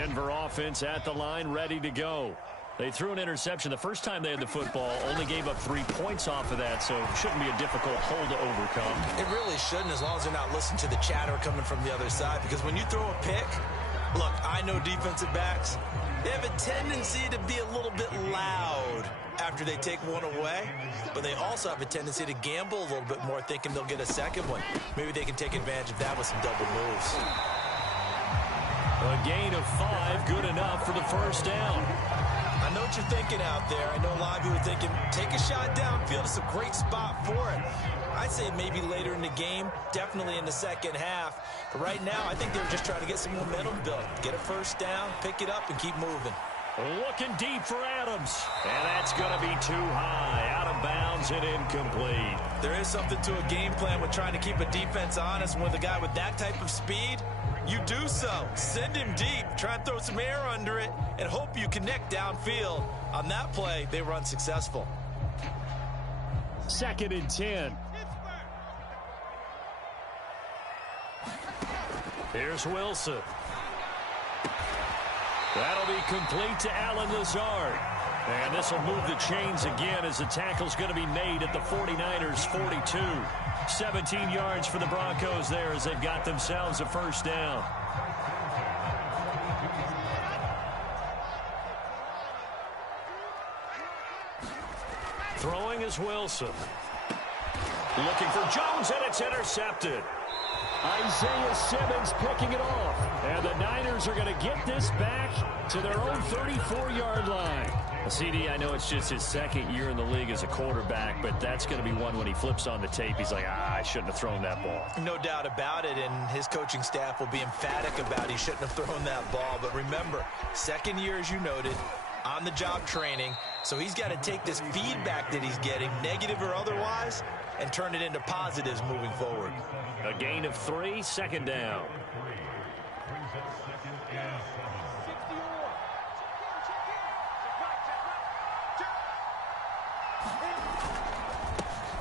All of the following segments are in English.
Denver offense at the line, ready to go. They threw an interception the first time they had the football, only gave up 3 points off of that, so it shouldn't be a difficult hole to overcome. It really shouldn't, as long as they're not listening to the chatter coming from the other side, because when you throw a pick, look, I know defensive backs, they have a tendency to be a little bit loud after they take one away, but they also have a tendency to gamble a little bit more, thinking they'll get a second one. Maybe they can take advantage of that with some double moves. A gain of 5, good enough for the first down. I know what you're thinking out there. I know a lot of you are thinking, take a shot downfield. It's a great spot for it. I'd say maybe later in the game, definitely in the second half. But right now, I think they're just trying to get some momentum built. Get a first down, pick it up, and keep moving. Looking deep for Adams. And that's going to be too high. Out of bounds and incomplete. There is something to a game plan with trying to keep a defense honest. With a guy with that type of speed, you do so. Send him deep. Try and throw some air under it and hope you connect downfield. On that play, they were unsuccessful. 2nd and 10. Here's Wilson. That'll be complete to Allen Lazard. And this will move the chains again as the tackle's going to be made at the 49ers' 42. 17 yards for the Broncos there as they've got themselves a first down. Throwing is Wilson. Looking for Jones, and it's intercepted. Isaiah Simmons picking it off. And the Niners are going to get this back to their own 34-yard line. CD, I know it's just his 2nd year in the league as a quarterback, but that's going to be one when he flips on the tape. He's like, I shouldn't have thrown that ball. No doubt about it, and his coaching staff will be emphatic about he shouldn't have thrown that ball. But remember, 2nd year, as you noted, on-the-job training, so he's got to take this feedback that he's getting, negative or otherwise, and turn it into positives moving forward. A gain of 3, 2nd down.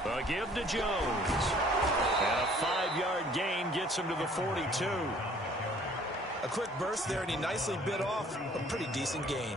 A give to Jones. And a 5-yard gain gets him to the 42. A quick burst there, and he nicely bit off a pretty decent gain.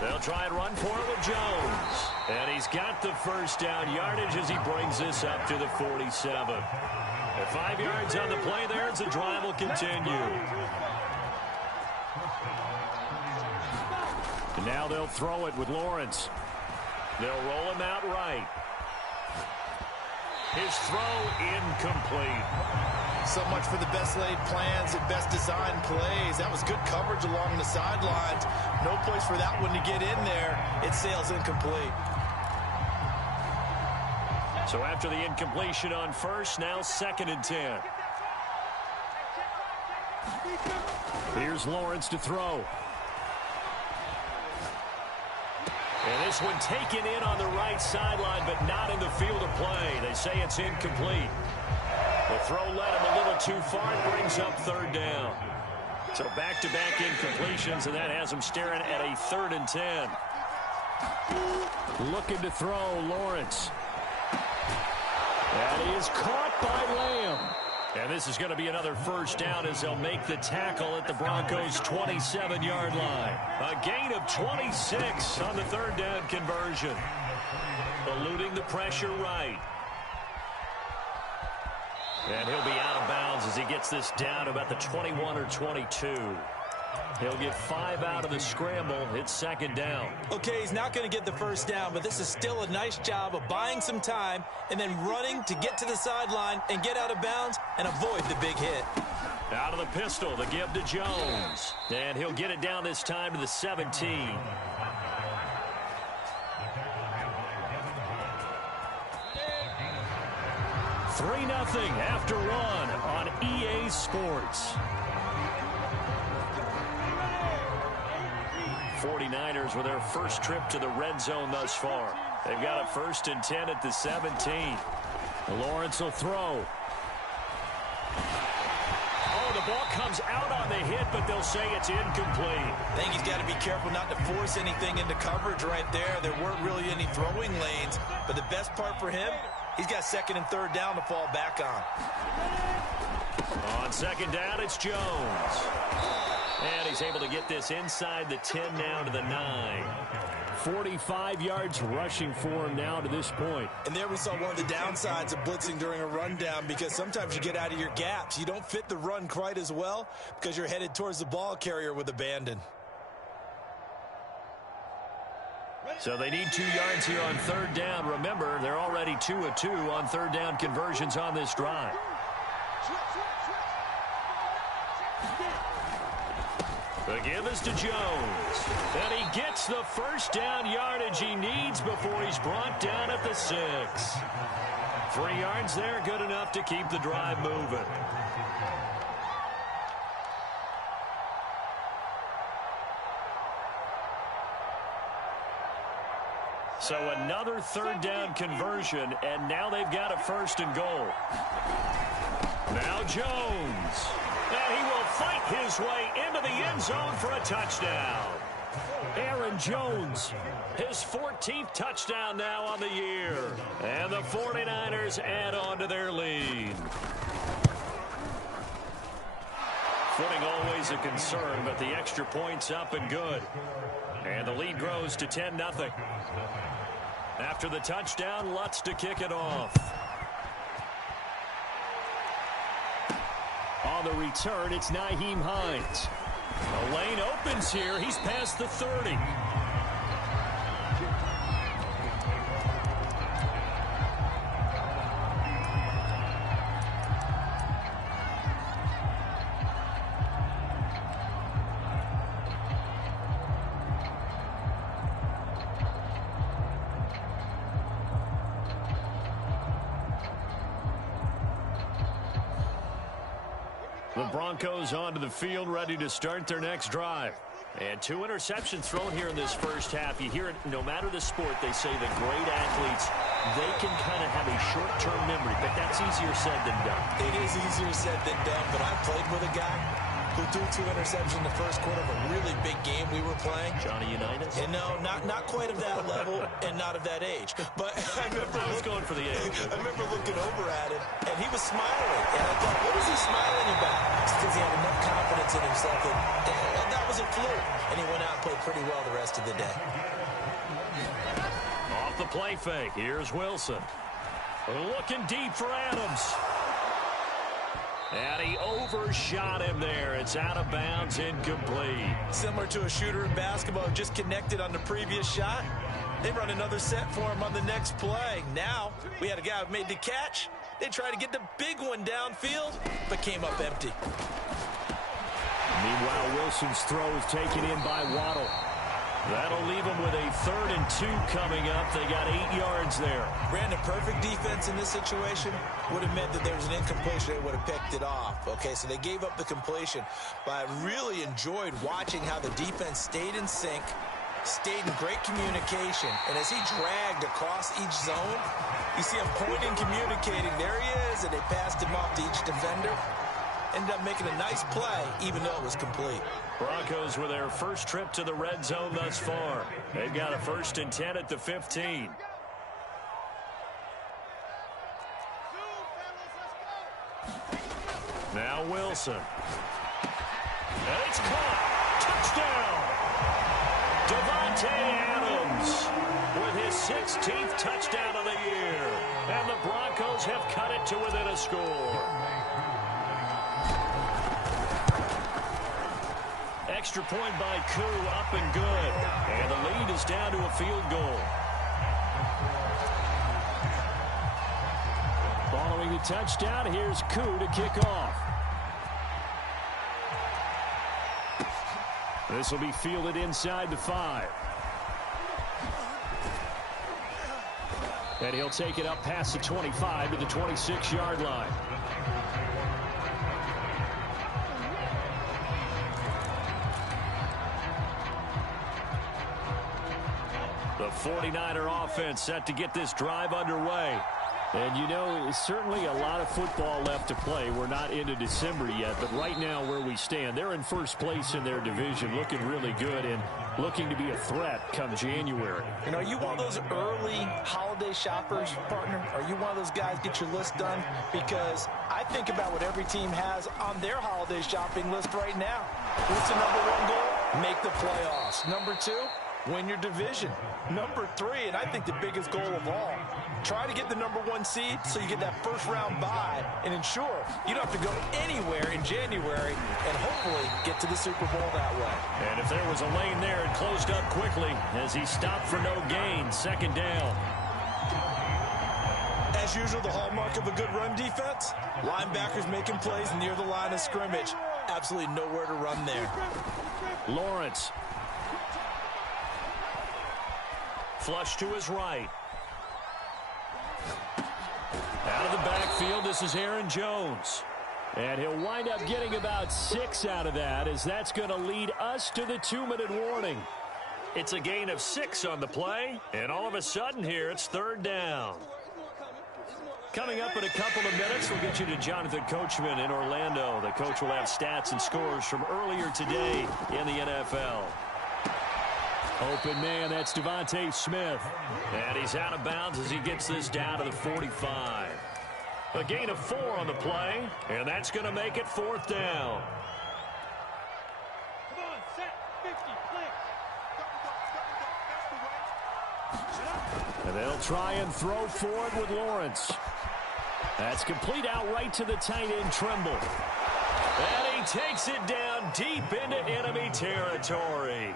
They'll try and run for it with Jones. And he's got the first down yardage as he brings this up to the 47. At 5 yards on the play there as the drive will continue. And now they'll throw it with Lawrence. They'll roll him out right. His throw incomplete. So much for the best laid plans and best designed plays. That was good coverage along the sidelines. No place for that one to get in there. It sails incomplete. So after the incompletion on first, now 2nd and 10. Here's Lawrence to throw. And this one taken in on the right sideline, but not in the field of play. They say it's incomplete. The throw led him a little too far. It brings up 3rd down. So back-to-back incompletions, and that has him staring at a 3rd and 10. Looking to throw, Lawrence. And he is caught by Lamb. And this is going to be another first down as they'll make the tackle at the Broncos' 27-yard line. A gain of 26 on the 3rd down conversion. Eluding the pressure right. And he'll be out of bounds as he gets this down to about the 21 or 22. He'll get 5 out of the scramble. It's 2nd down. Okay, he's not going to get the first down, but this is still a nice job of buying some time and then running to get to the sideline and get out of bounds and avoid the big hit. Out of the pistol, the give to Jones. And he'll get it down this time to the 17. Three 0 after one on EA Sports. 49ers with their first trip to the red zone thus far. They've got a 1st and 10 at the 17. Lawrence will throw. ball comes out on the hit, but they'll say it's incomplete. I think he's got to be careful not to force anything into coverage right there. There weren't really any throwing lanes, but the best part for him, he's got second and third down to fall back on. On second down, it's Jones. And he's able to get this inside the 10 now to the 9. 45 yards rushing for him now to this point. And there we saw one of the downsides of blitzing during a rundown, because sometimes you get out of your gaps. You don't fit the run quite as well because you're headed towards the ball carrier with abandon. So they need 2 yards here on third down. Remember, they're already 2 of 2 on third down conversions on this drive. The give is to Jones. And he gets the first down yardage he needs before he's brought down at the 6. 3 yards there, good enough to keep the drive moving. So another third down conversion, and now they've got a first and goal. Now Jones. And he will fight his way into the end zone for a touchdown. Aaron Jones, his 14th touchdown now on the year. And the 49ers add on to their lead. Footing always a concern, but the extra point's up and good. And the lead grows to 10-0. After the touchdown, Lutz to kick it off. On the return, it's Nyheim Hines. The lane opens here. He's past the 30. The Broncos onto the field, ready to start their next drive. And 2 interceptions thrown here in this first half. You hear it, no matter the sport, they say that great athletes, they can kind of have a short-term memory, but that's easier said than done. It is easier said than done, but I played with a guy who threw 2 interceptions in the first quarter of a really big game we were playing. Johnny Unitas? And no, not quite of that level and not of that age. But I was going for the age. I remember looking over at him, and he was smiling. And I thought, what is he smiling about? It's because he had enough confidence in himself that was a fluke. And he went out and played pretty well the rest of the day. Off the play fake, here's Wilson. Looking deep for Adams. And he overshot him there. It's out of bounds, incomplete. Similar to a shooter in basketball, just connected on the previous shot. They run another set for him on the next play. Now, we had a guy who made the catch. They tried to get the big one downfield, but came up empty. Meanwhile, Wilson's throw is taken in by Waddle. That'll leave them with a 3rd and 2 coming up. They got 8 yards there. Brandon, perfect defense in this situation would have meant that there was an incompletion. They would have picked it off. Okay, so they gave up the completion. But I really enjoyed watching how the defense stayed in sync, stayed in great communication. And as he dragged across each zone, you see him pointing, communicating. There he is, and they passed him off to each defender. Ended up making a nice play, even though it was complete. Broncos with their first trip to the red zone thus far. They've got a 1st and 10 at the 15. Now Wilson. And it's caught. Touchdown. Devontae Adams with his 16th touchdown of the year. And the Broncos have cut it to within a score. Extra point by Koo, up and good. And the lead is down to a field goal. Following the touchdown, here's Koo to kick off. This will be fielded inside the 5. And he'll take it up past the 25 to the 26-yard line. The 49er offense set to get this drive underway. And, you know, certainly a lot of football left to play. We're not into December yet, but right now where we stand, they're in first place in their division, looking really good and looking to be a threat come January. You know, are you one of those early holiday shoppers, partner? Are you one of those guys get your list done? Because I think about what every team has on their holiday shopping list right now. What's the number one goal? Make the playoffs. Number two, win your division. Number three, and I think the biggest goal of all, try to get the number one seed so you get that first round bye and ensure you don't have to go anywhere in January and hopefully get to the Super Bowl that way. And if there was a lane there, it closed up quickly as he stopped for no gain. Second down. As usual, the hallmark of a good run defense, linebackers making plays near the line of scrimmage. Absolutely nowhere to run there. Lawrence. Flush to his right. Out of the backfield, this is Aaron Jones. And he'll wind up getting about 6 out of that, as that's going to lead us to the 2-minute warning. It's a gain of 6 on the play, and all of a sudden here, it's third down. Coming up in a couple of minutes, we'll get you to Jonathan Coachman in Orlando. The coach will have stats and scores from earlier today in the NFL. Open man, that's Devontae Smith. And he's out of bounds as he gets this down to the 45. A gain of 4 on the play, and that's going to make it fourth down. Come on, set, 50, flick. And they'll try and throw for it with Lawrence. That's complete out right to the tight end, Trimble. And he takes it down deep into enemy territory.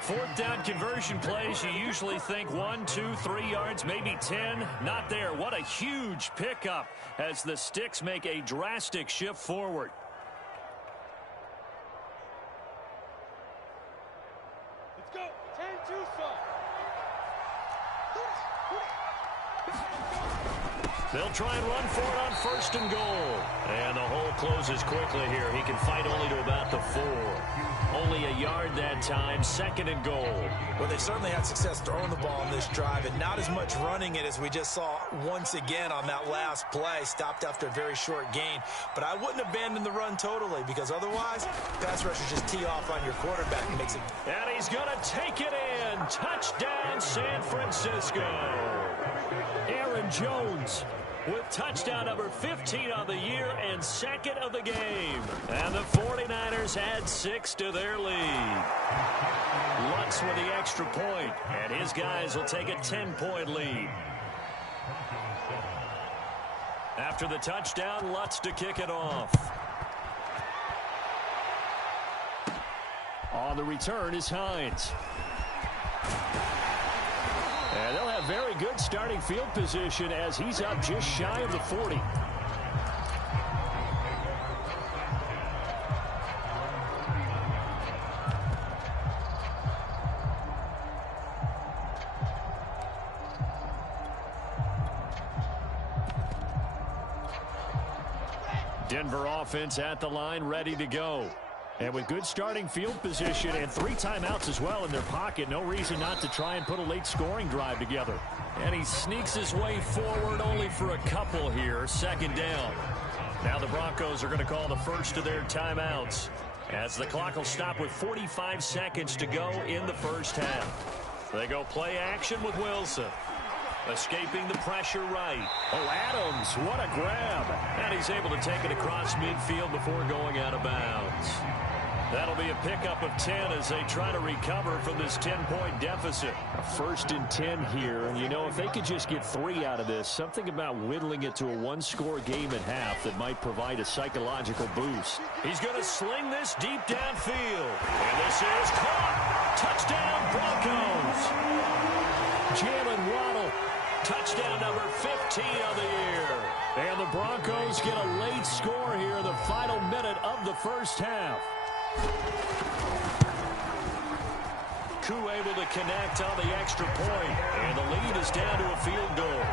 Fourth down conversion plays, you usually think 1, 2, 3 yards, maybe 10. Not there. What a huge pickup as the Sticks make a drastic shift forward. Let's go. 10-2 stop. They'll try and run for it on first and goal. And the hole closes quickly here. He can fight only to about the 4. Only a yard that time, second and goal. Well, they certainly had success throwing the ball on this drive and not as much running it as we just saw once again on that last play. Stopped after a very short gain. But I wouldn't abandon the run totally because otherwise, pass rushers just tee off on your quarterback and makes it. And he's going to take it in. Touchdown, San Francisco. Aaron Jones with touchdown number 15 on the year and second of the game. And the 49ers add 6 to their lead. Lutz with the extra point, and his guys will take a 10-point lead. After the touchdown, Lutz to kick it off. On the return is Hines. And they'll have very good starting field position as he's up just shy of the 40. Denver offense at the line, ready to go. And with good starting field position and 3 timeouts as well in their pocket, no reason not to try and put a late scoring drive together. And he sneaks his way forward only for a couple here, second down. Now the Broncos are going to call the first of their timeouts as the clock will stop with 45 seconds to go in the first half. They go play action with Wilson. Escaping the pressure right. Oh, Adams, what a grab. And he's able to take it across midfield before going out of bounds. That'll be a pickup of 10 as they try to recover from this 10-point deficit. A first and 10 here. And, you know, if they could just get 3 out of this, something about whittling it to a 1-score game at half that might provide a psychological boost. He's going to sling this deep downfield. And this is caught. Touchdown, Broncos. Jalen Waddle. Touchdown number 15 of the year. And the Broncos get a late score here in the final minute of the first half. Koo able to connect on the extra point, and the lead is down to a field goal.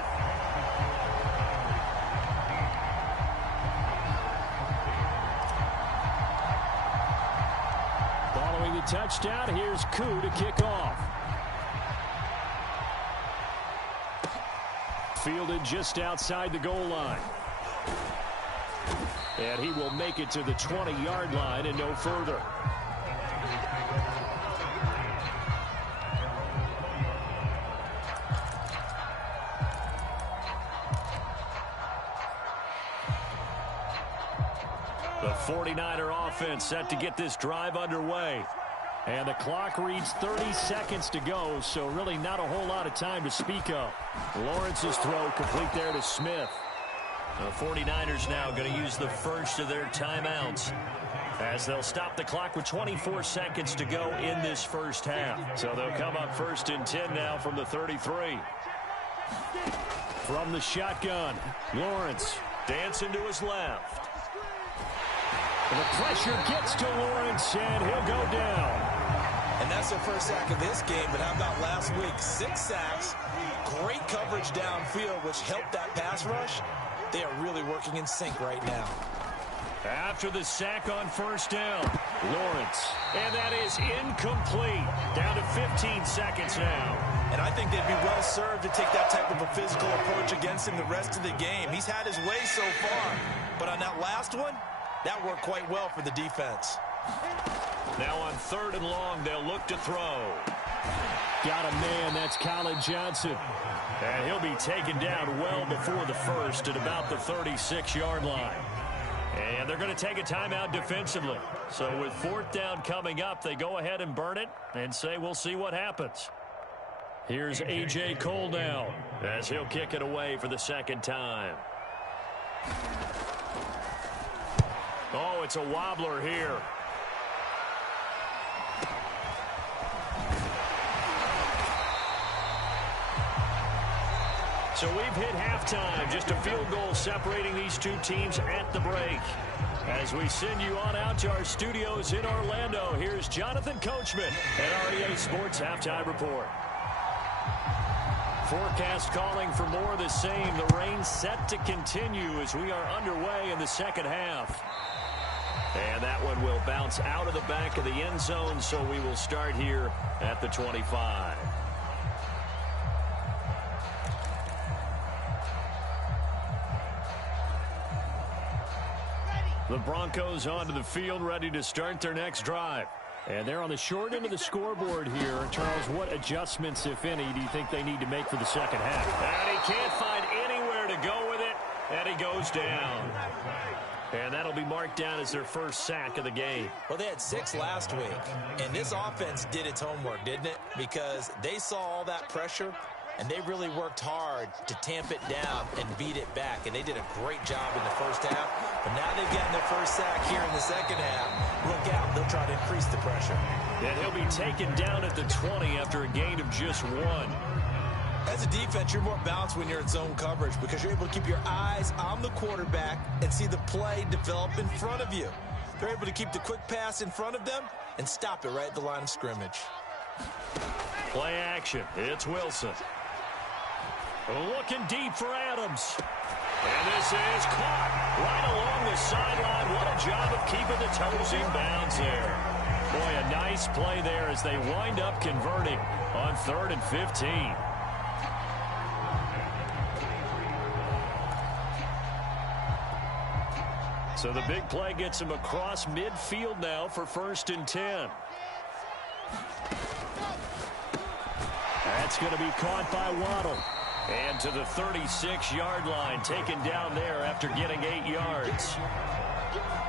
Following the touchdown, here's Koo to kick off. Fielded just outside the goal line. And he will make it to the 20-yard line and no further. The 49er offense set to get this drive underway. And the clock reads 30 seconds to go, so really not a whole lot of time to speak of. Lawrence's throw complete there to Smith. The 49ers now going to use the first of their timeouts as they'll stop the clock with 24 seconds to go in this first half. So they'll come up first and 10 now from the 33. From the shotgun, Lawrence dancing to his left. And the pressure gets to Lawrence, and he'll go down. And that's their first sack of this game, but how about last week? 6 sacks, great coverage downfield, which helped that pass rush. They are really working in sync right now. After the sack on first down, Lawrence. And that is incomplete. Down to 15 seconds now. And I think they'd be well served to take that type of a physical approach against him the rest of the game. He's had his way so far, but on that last one, that worked quite well for the defense. Now on 3rd and long, they'll look to throw. Got a man, that's Colin Johnson. And he'll be taken down well before the first at about the 36-yard line. And they're going to take a timeout defensively. So with 4th down coming up, they go ahead and burn it and say we'll see what happens. Here's A.J. Cole now as he'll kick it away for the second time. Oh, it's a wobbler here. So we've hit halftime. Just a field goal separating these two teams at the break. As we send you on out to our studios in Orlando, here's Jonathan Coachman at REA Sports Halftime Report. Forecast calling for more of the same. The rain set to continue as we are underway in the second half. And that one will bounce out of the back of the end zone, so we will start here at the 25. The Broncos onto the field, ready to start their next drive. And they're on the short end of the scoreboard here. Charles, what adjustments, if any, do you think they need to make for the second half? And he can't find anywhere to go with it, and he goes down. And that'll be marked down as their first sack of the game. Well, they had 6 last week, and this offense did its homework, didn't it? Because they saw all that pressure, and they really worked hard to tamp it down and beat it back. And they did a great job in the first half. But now they've gotten their first sack here in the second half. Look out, they'll try to increase the pressure. And he'll be taken down at the 20 after a gain of just 1. As a defense, you're more balanced when you're in zone coverage because you're able to keep your eyes on the quarterback and see the play develop in front of you. They're able to keep the quick pass in front of them and stop it right at the line of scrimmage. Play action. It's Wilson. Looking deep for Adams. And this is caught right along the sideline. What a job of keeping the toes in bounds there. Boy, a nice play there as they wind up converting on 3rd and 15. So the big play gets him across midfield now for 1st and 10. That's going to be caught by Waddle. And to the 36-yard line, taken down there after getting 8 yards.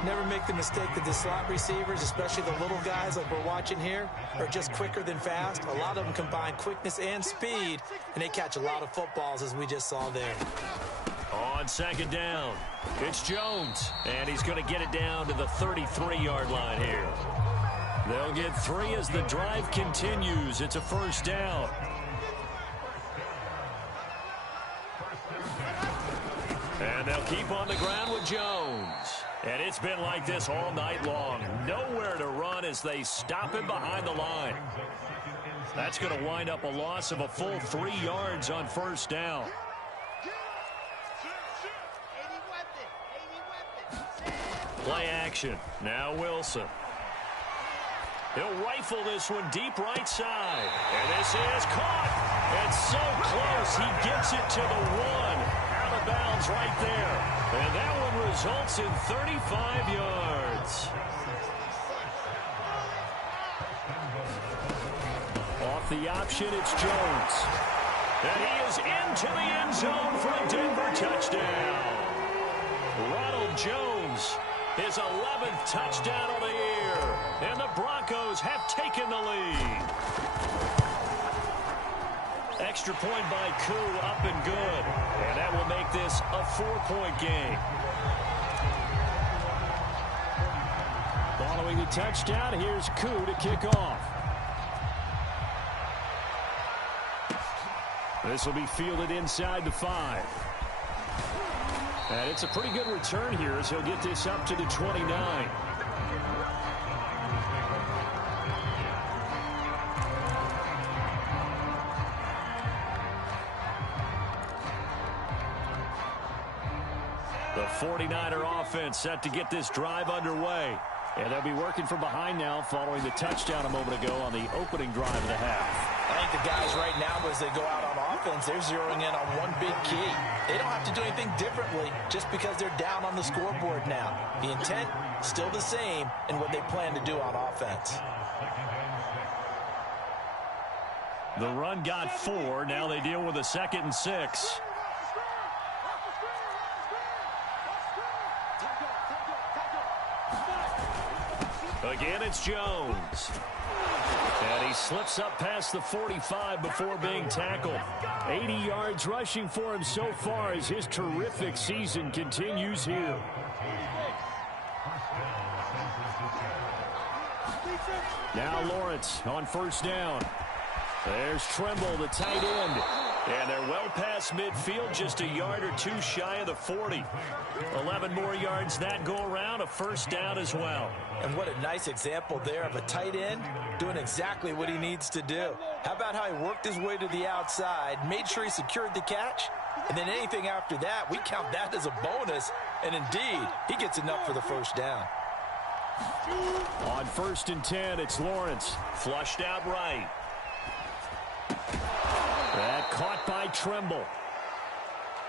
Never make the mistake that the slot receivers, especially the little guys like we're watching here, are just quicker than fast. A lot of them combine quickness and speed, and they catch a lot of footballs, as we just saw there. On 2nd down, it's Jones, and he's going to get it down to the 33-yard line here. They'll get 3 as the drive continues. It's a 1st down. And they'll keep on the ground with Jones. And it's been like this all night long. Nowhere to run as they stop him behind the line. That's going to wind up a loss of a full 3 yards on 1st down. Play action. Now Wilson. He'll rifle this one deep right side. And this is caught. And so close, he gets it to the one. Out of bounds right there. And that one results in 35 yards. Off the option, it's Jones. And he is into the end zone for a Denver touchdown. Ronald Jones, his 11th touchdown of the year. And the Broncos have taken the lead. Extra point by Koo, up and good. And that will make this a 4-point game. Following the touchdown, here's Koo to kick off. This will be fielded inside the 5. And it's a pretty good return here as he'll get this up to the 29. The 49er offense set to get this drive underway. And they'll be working from behind now following the touchdown a moment ago on the opening drive of the half. I think the guys right now, as they go out on offense, they're zeroing in on one big key. They don't have to do anything differently just because they're down on the scoreboard now. The intent, still the same in what they plan to do on offense. The run got 4. Now they deal with a 2nd and 6. Again, it's Jones. And he slips up past the 45 before being tackled. 80 yards rushing for him so far as his terrific season continues here. Now Lawrence on first down. There's Tremble, the tight end. And they're well past midfield, just a yard or two shy of the 40. 11 more yards that go around, a first down as well. And what a nice example there of a tight end doing exactly what he needs to do. How about how he worked his way to the outside, made sure he secured the catch, and then anything after that, we count that as a bonus. And indeed, he gets enough for the first down. On 1st and 10, it's Lawrence. Flushed out right. That caught by Tremble.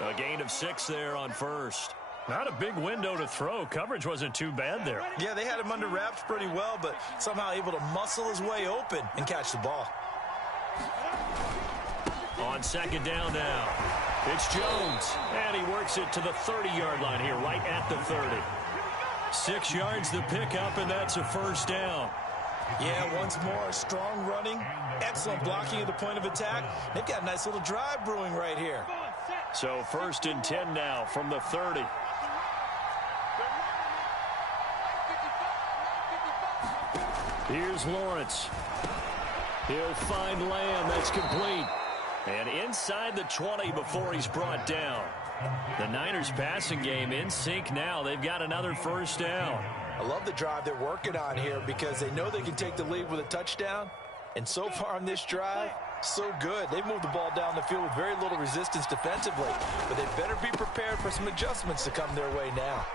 A gain of 6 there on first. Not a big window to throw. Coverage wasn't too bad there. Yeah, they had him under wraps pretty well, but somehow able to muscle his way open and catch the ball. On 2nd down now, it's Jones. And he works it to the 30-yard line here, right at the 30. 6 yards the pickup, and that's a first down. Yeah, once more, strong running, excellent blocking at the point of attack. They've got a nice little drive brewing right here. So 1st and 10 now from the 30. Here's Lawrence. He'll find Lamb. That's complete. And inside the 20 before he's brought down. The Niners passing game in sync now. They've got another first down. I love the drive they're working on here because they know they can take the lead with a touchdown. And so far on this drive, so good. They've moved the ball down the field with very little resistance defensively. But they better be prepared for some adjustments to come their way now.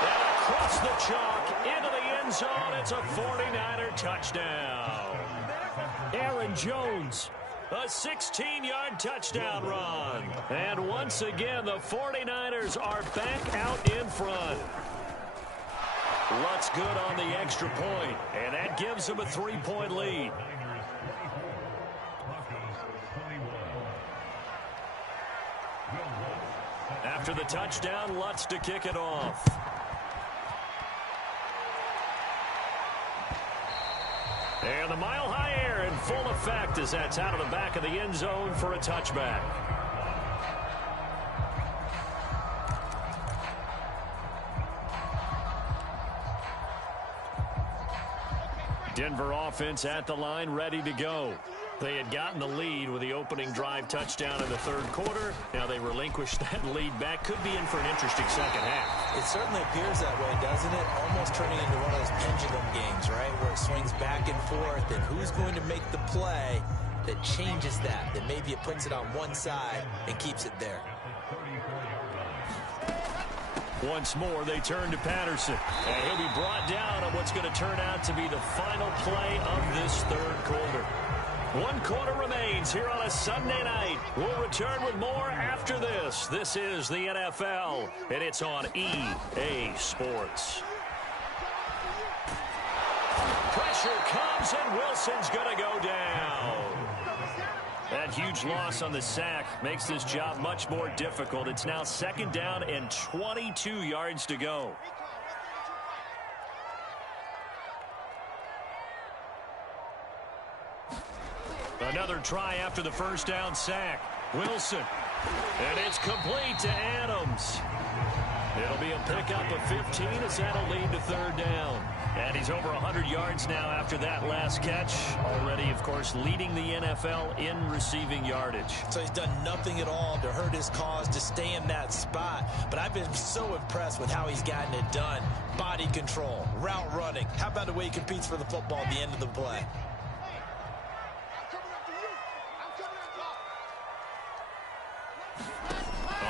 And across the chalk, into the end zone, it's a 49er touchdown. Aaron Jones, a 16-yard touchdown run. And once again, the 49ers are back out in front. Lutz good on the extra point, and that gives them a 3-point lead. After the touchdown, Lutz to kick it off. And the mile-high air in full effect as that's out of the back of the end zone for a touchback. Denver offense at the line, ready to go. They had gotten the lead with the opening drive touchdown in the 3rd quarter. Now they relinquished that lead back. Could be in for an interesting second half. It certainly appears that way, doesn't it? Almost turning into one of those pendulum games, right? Where it swings back and forth, and who's going to make the play that changes that? That maybe it puts it on one side and keeps it there. Once more, they turn to Patterson. And he'll be brought down on what's going to turn out to be the final play of this third quarter. 1 quarter remains here on a Sunday night. We'll return with more after this. This is the NFL, and it's on EA Sports. Pressure comes, and Wilson's going to go down. That huge loss on the sack makes this job much more difficult. It's now 2nd down and 22 yards to go. Another try after the first down sack. Wilson. And it's complete to Adams. It'll be a pickup of 15 as that'll lead to 3rd down. And he's over 100 yards now after that last catch. Already, of course, leading the NFL in receiving yardage. So he's done nothing at all to hurt his cause, to stay in that spot. But I've been so impressed with how he's gotten it done. Body control, route running. How about the way he competes for the football at the end of the play?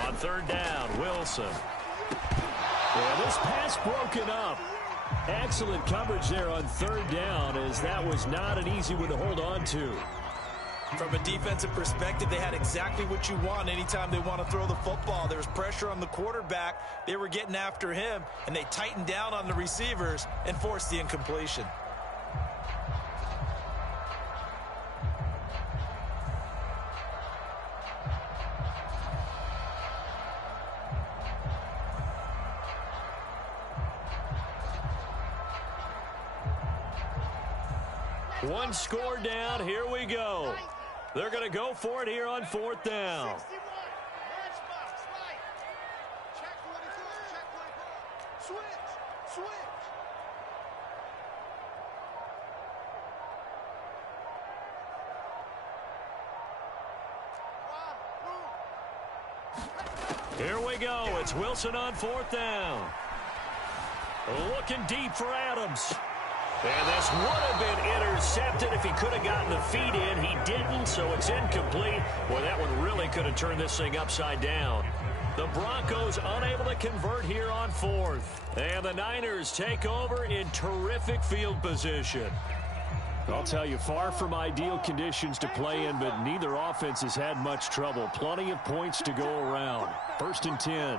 On 3rd down, Wilson. Well, this pass broken up. Excellent coverage there on 3rd down, as that was not an easy one to hold on to. From a defensive perspective, they had exactly what you want anytime they want to throw the football. There was pressure on the quarterback. They were getting after him, and they tightened down on the receivers and forced the incompletion. One score down. Here we go. They're going to go for it here on 4th down. Here we go. It's Wilson on 4th down. Looking deep for Adams. And this would have been intercepted if he could have gotten the feet in. He didn't, so it's incomplete. Well, that one really could have turned this thing upside down. The Broncos unable to convert here on 4th. And the Niners take over in terrific field position. I'll tell you, far from ideal conditions to play in, but neither offense has had much trouble. Plenty of points to go around. 1st and 10.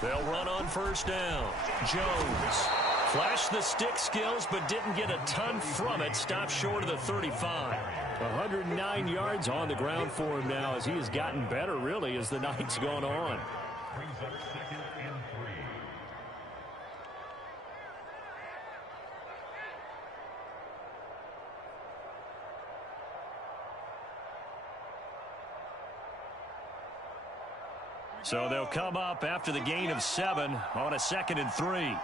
They'll run on 1st down. Jones flashed the stick skills, but didn't get a ton from it. Stopped short of the 35. 109 yards on the ground for him now, as he has gotten better, really, as the night's gone on. So they'll come up after the gain of 7 on a 2nd and 3.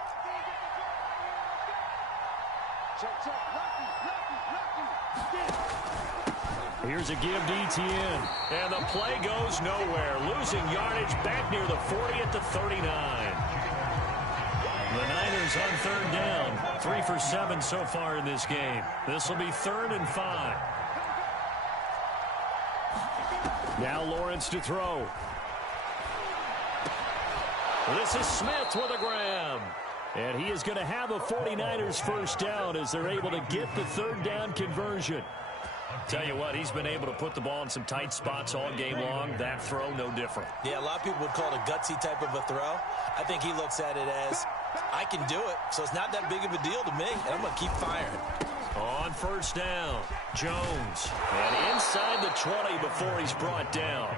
Here's a give to Etienne. And the play goes nowhere. Losing yardage back near the 40 at the 39. The Niners on 3rd down. 3 for 7 so far in this game. This will be 3rd and 5. Now Lawrence to throw. This is Smith with a grab. And he is going to have a 49ers 1st down as they're able to get the 3rd down conversion. Tell you what, he's been able to put the ball in some tight spots all game long. That throw, no different. Yeah, a lot of people would call it a gutsy type of a throw. I think he looks at it as, I can do it, so it's not that big of a deal to me, and I'm going to keep firing. On 1st down, Jones. And inside the 20 before he's brought down.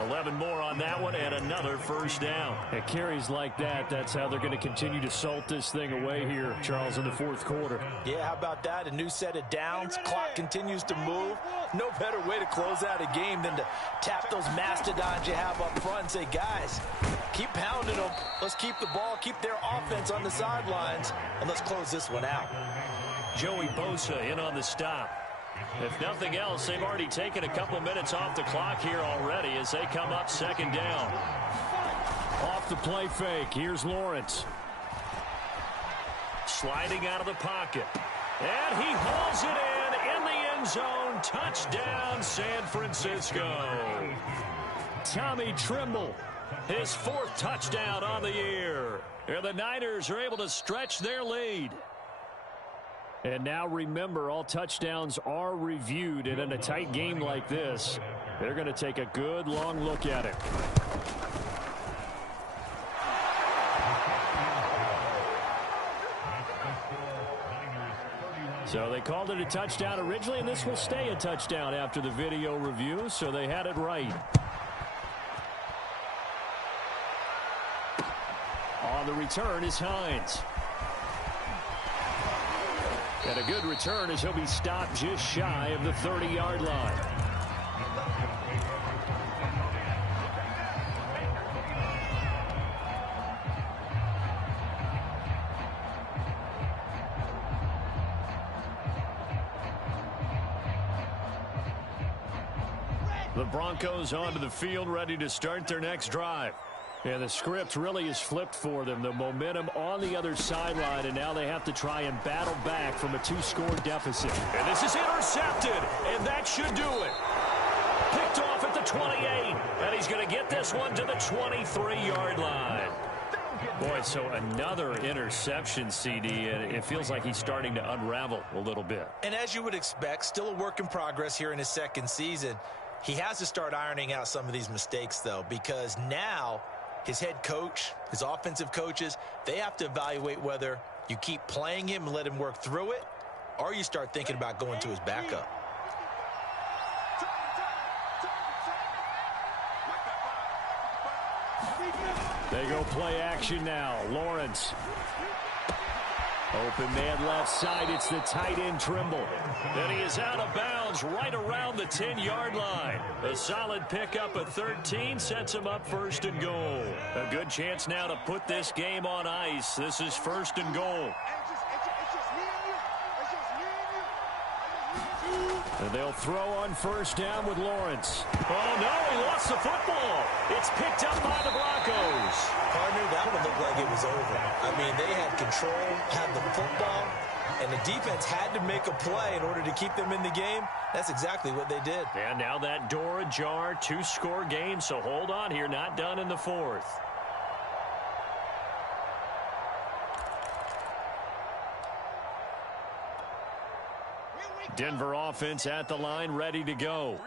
11 more on that one, and another 1st down. At carries like that, that's how they're going to continue to salt this thing away here, Charles, in the 4th quarter. Yeah, how about that? A new set of downs. Clock continues to move. No better way to close out a game than to tap those mastodons you have up front and say, guys, keep pounding them. Let's keep the ball, keep their offense on the sidelines, and let's close this one out. Joey Bosa in on the stop. If nothing else, they've already taken a couple minutes off the clock here already as they come up 2nd down. Off the play fake, here's Lawrence. Sliding out of the pocket. And he hauls it in the end zone. Touchdown, San Francisco. Tommy Trimble His 4th touchdown on the year. And the Niners are able to stretch their lead. And now remember, all touchdowns are reviewed, and in a tight game like this, they're going to take a good long look at it. So they called it a touchdown originally, and this will stay a touchdown after the video review, so they had it right. On the return is Hines. And a good return as he'll be stopped just shy of the 30-yard line. The Broncos onto the field, ready to start their next drive. Yeah, the script really is flipped for them. The momentum on the other sideline, and now they have to try and battle back from a 2-score deficit. And this is intercepted, and that should do it. Picked off at the 28, and he's going to get this one to the 23-yard line. Boy, so another interception, CD, and it feels like he's starting to unravel a little bit. And as you would expect, still a work in progress here in his 2nd season. He has to start ironing out some of these mistakes, though, because now his head coach, his offensive coaches, they have to evaluate whether you keep playing him and let him work through it, or you start thinking about going to his backup. They go play action now. Lawrence. Open man left side. It's the tight end Trimble. And he is out of bounds right around the 10-yard line. A solid pickup at 13 sets him up 1st and goal. A good chance now to put this game on ice. This is 1st and goal. And they'll throw on 1st down with Lawrence. Oh, no, he lost the football. It's picked up by the Broncos. Partner, that one looked like it was over. I mean, they had control, had the football, and the defense had to make a play in order to keep them in the game. That's exactly what they did. And now that door ajar, 2-score game, so hold on here, not done in the 4th. Denver offense at the line, ready to go.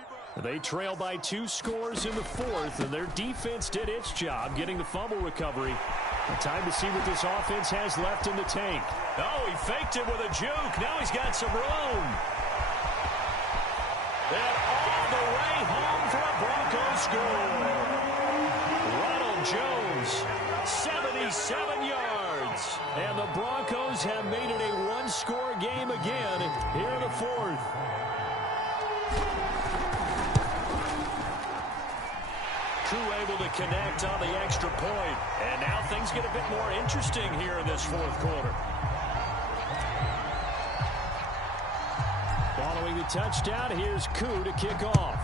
They trail by 2 scores in the 4th, and their defense did its job getting the fumble recovery. Time to see what this offense has left in the tank. Oh, he faked it with a juke. Now he's got some room. And all the way home for a Broncos score. Ronald Jones, 77 yards. And the Broncos have made it a 1-score game again here in the 4th. Koo able to connect on the extra point. And now things get a bit more interesting here in this 4th quarter. Following the touchdown, here's Koo to kick off.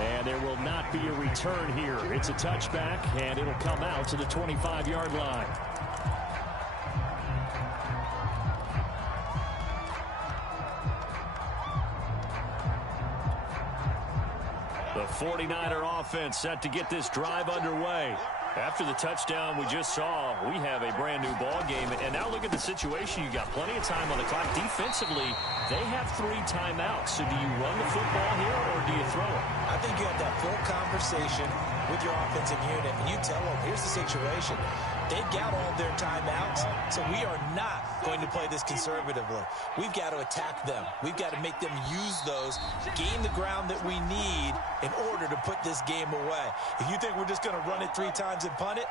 And there will not be a return here. It's a touchback, and it'll come out to the 25-yard line. The 49er offense set to get this drive underway. After the touchdown we just saw, we have a brand new ball game. And now look at the situation. You got plenty of time on the clock. Defensively, they have 3 timeouts. So do you run the football here or do you throw it? I think you have that full conversation with your offensive unit, and you tell them, here's the situation. They've got all their timeouts, so we are not going to play this conservatively. We've got to attack them. We've got to make them use those, gain the ground that we need in order to put this game away. If you think we're just going to run it 3 times and punt it,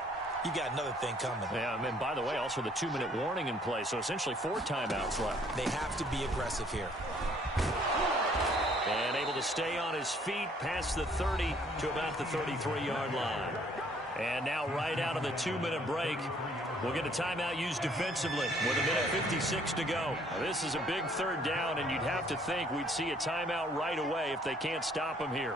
you got another thing coming. Yeah, and by the way, also the 2-minute warning in play, so essentially 4 timeouts left. They have to be aggressive here. And able to stay on his feet past the 30 to about the 33-yard line. And now right out of the 2-minute break, we'll get a timeout used defensively with 1:56 to go. Now, this is a big 3rd down, and you'd have to think we'd see a timeout right away if they can't stop him here.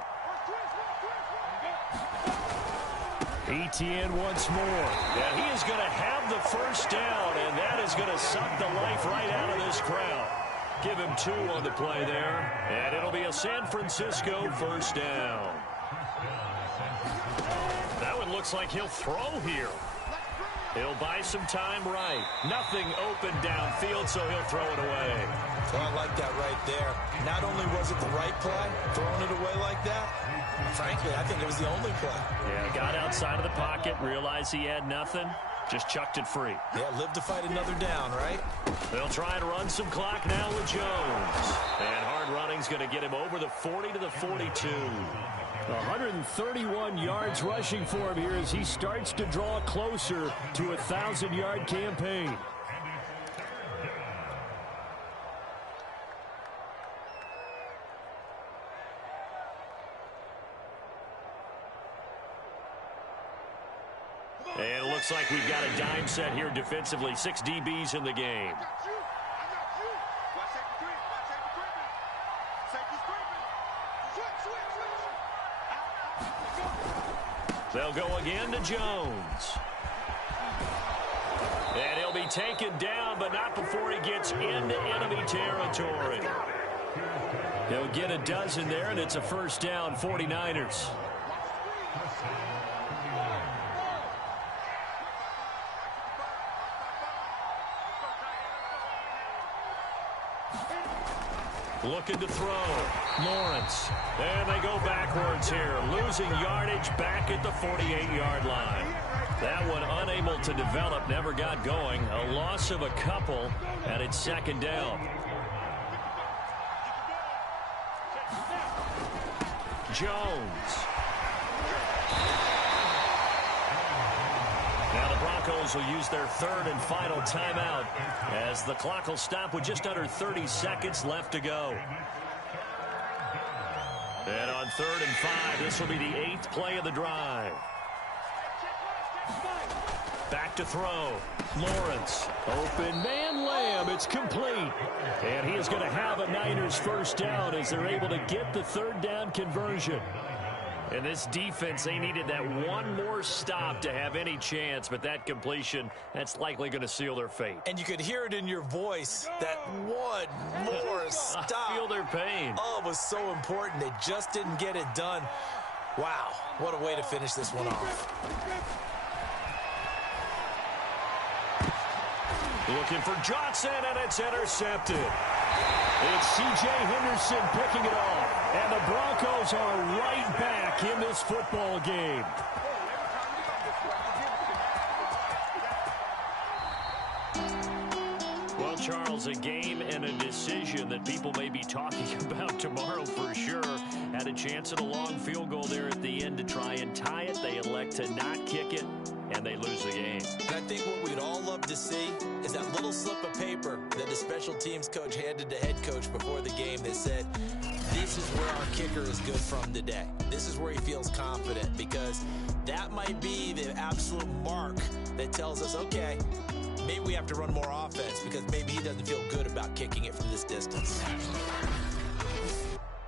Etienne once more. Yeah, he is going to have the 1st down, and that is going to suck the life right out of this crowd. Give him 2 on the play there, and it'll be a San Francisco first down. That one looks like he'll throw here. He'll buy some time right. Nothing open downfield, so he'll throw it away. Well, I like that right there. Not only was it the right play, throwing it away like that, frankly, I think it was the only play. Yeah, got outside of the pocket, realized he had nothing, just chucked it free. Yeah, live to fight another down, right? They'll try and run some clock now with Jones. And hard running's going to get him over the 40 to the 42. 131 yards rushing for him here as he starts to draw closer to a 1,000-yard campaign. And it looks like we've got a dime set here defensively. 6 DBs in the game. They'll go again to Jones. And he'll be taken down, but not before he gets into enemy territory. He'll get a dozen there, and it's a first down, 49ers. Looking to throw. Lawrence. And they go backwards here. Losing yardage back at the 48-yard line. That one unable to develop, never got going. A loss of a couple, and it's second down. Jones. Now the Broncos will use their third and final timeout as the clock will stop with just under 30 seconds left to go. And on 3rd and 5, this will be the 8th play of the drive. Back to throw. Lawrence. Open man, Lamb. It's complete. And he is going to have a Niners first down as they're able to get the 3rd down conversion. And this defense, they needed that one more stop to have any chance, but that completion, that's likely going to seal their fate. And you could hear it in your voice, that one more stop. I feel their pain. Oh, it was so important. They just didn't get it done. Wow, what a way to finish this one off. Looking for Johnson, and it's intercepted. It's C.J. Henderson picking it off. And the Broncos are right back in this football game. Well, Charles, a game and a decision that people may be talking about tomorrow for sure. Had a chance at a long field goal there at the end to try and tie it. They elect to not kick it, and they lose the game. And I think what we'd all love to see is that little slip of paper that the special teams coach handed to head coach before the game that said, this is where our kicker is good from today. This is where he feels confident, because that might be the absolute mark that tells us, okay, maybe we have to run more offense because maybe he doesn't feel good about kicking it from this distance.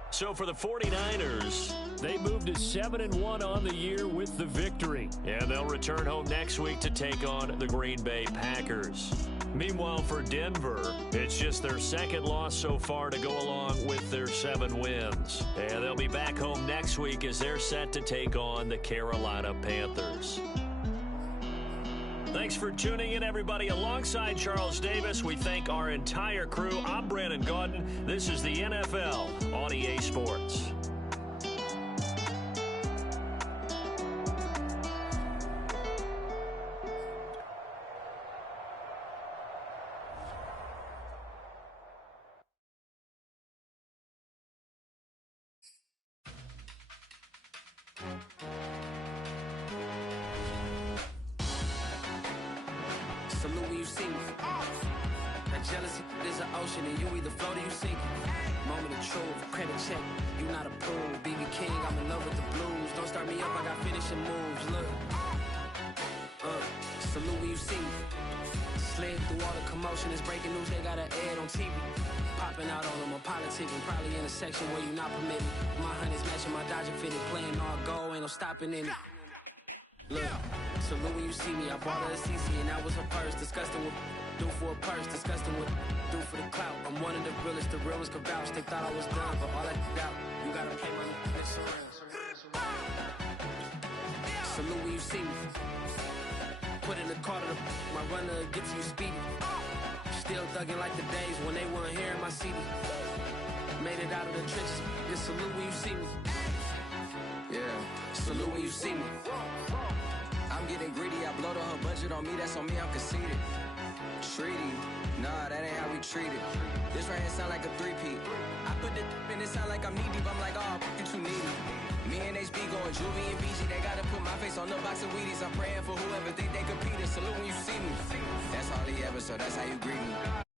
So for the 49ers, they moved to 7-1 on the year with the victory. And they'll return home next week to take on the Green Bay Packers. Meanwhile, for Denver, it's just their second loss so far to go along with their 7 wins. And they'll be back home next week as they're set to take on the Carolina Panthers. Thanks for tuning in, everybody. Alongside Charles Davis, we thank our entire crew. I'm Brandon Gaudin. This is the NFL on EA Sports. Salute when you see me. That jealousy is an ocean, and you either float or you sink. Moment of truth, credit check, you not approved. BB King, I'm in love with the blues. Don't start me up, I got finishing moves. Look, salute when you see me. Slid through all the commotion, it's breaking news, they got an ad on TV. Popping out on them, I'm politicking, probably in a section where you not permitted. My honey's matching my Dodger fitted, playing all go, ain't no stopping in it. Look, salute when you see me. I bought her a CC and that was her purse. Disgusting with do for a purse, disgusting what do for the clout. I'm one of the realest, the real ones can vouch. They thought I was done, but all I doubt, you gotta pay my next around. Salute when you see me. Put in the car to my runner, get to you speedy. Still thugging like the days when they weren't here in my CD. Made it out of the trenches, just salute when you see me. Yeah, salute when you see me. I'm getting greedy, I blow the whole budget on me, that's on me, I'm conceited. Treaty, nah, that ain't how we treat it. This right here sound like a three-peat. I put the in it sound like I'm knee-deep, I'm like, oh, you too needy. Me and HB going Juvie and BG, they gotta put my face on the box of Wheaties. I'm praying for whoever think they compete. Salute when you see me. That's all he ever, so that's how you greet me.